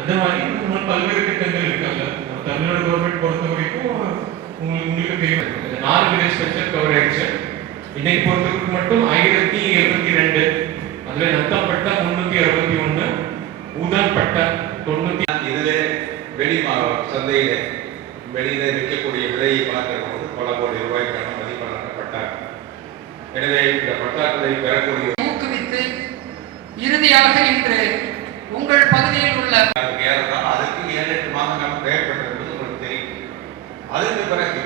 அந்த மாதிரி இந்த மாதிரி பல்வேறு திட்டங்கள் இருக்காங்க. நம்ம தமிழ்நாடு கவர்மெண்ட் பொறுத்த வரைக்கும் உங்களுக்கு உங்களுக்கு தெரியும். இந்த நாலு வில்லேஜ் ஸ்பெஷல் கவரேஜ் இன்னைக்கு பொறுத்தவரைக்கும் மட்டும் ஆயிரத்தி எழுபத்தி ரெண்டு. அதுல நத்தப்பட்ட முன்னூத்தி அறுபத்தி ஒண்ணு ஊதான்பட்ட தொண்ணூத்தி இதிலே வெளி சந்தையிலே வெளியில விற்கக்கூடிய விலையை பார்க்கிற போது பல கோடி ரூபாய்க்கான மதிப்பிடப்பட்டார் எனவே இந்த பட்டாக்களை பெறக்கூடிய ஊக்குவித்து இறுதியாக இன்று உங்கள் பகுதியில் உள்ள அதுக்கு அதுக்கு ஏழு எட்டு மாதங்கள் தேவைப்பட்டது என்பது உங்களுக்கு தெரியும். அதுக்கு பிறகு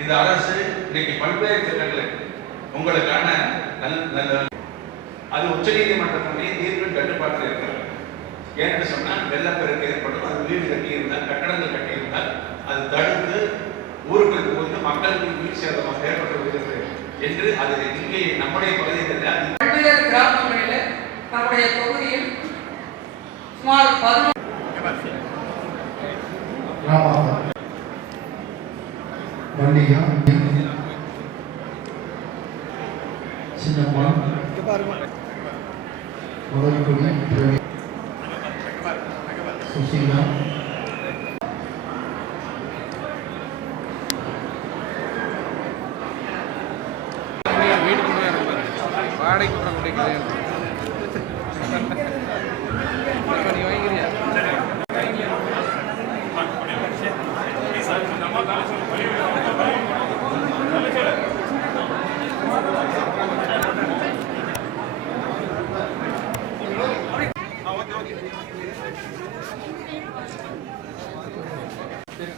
இந்த அரசு இன்னைக்கு பல்வேறு திட்டங்களை உங்களுக்கான நல் நல்ல அது உச்சநீதிமன்றத்தினுடைய தீர்ப்பின் கட்டுப்பாட்டில் இருக்கிறது. ஏன்னு சொன்னால் வெள்ளப்பெருக்கு ஏற்படும் அது வீடு கட்டியிருந்தால் கட்டடங்கள் கட்டியிருந்தால் அது தடுத்து ஊருக்கு வந்து மக்களுக்கு உயிர் சேதமாக ஏற்பட்டு வருகிறது என்று அது இங்கே நம்முடைய பகுதியில் அது நம்முடைய தொகுதியில் சுமார் பதினொன்று சின்னம்மா. முதல்குடி. சுசீலா. வாடகைக்கு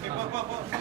Pak, Pak, Pak.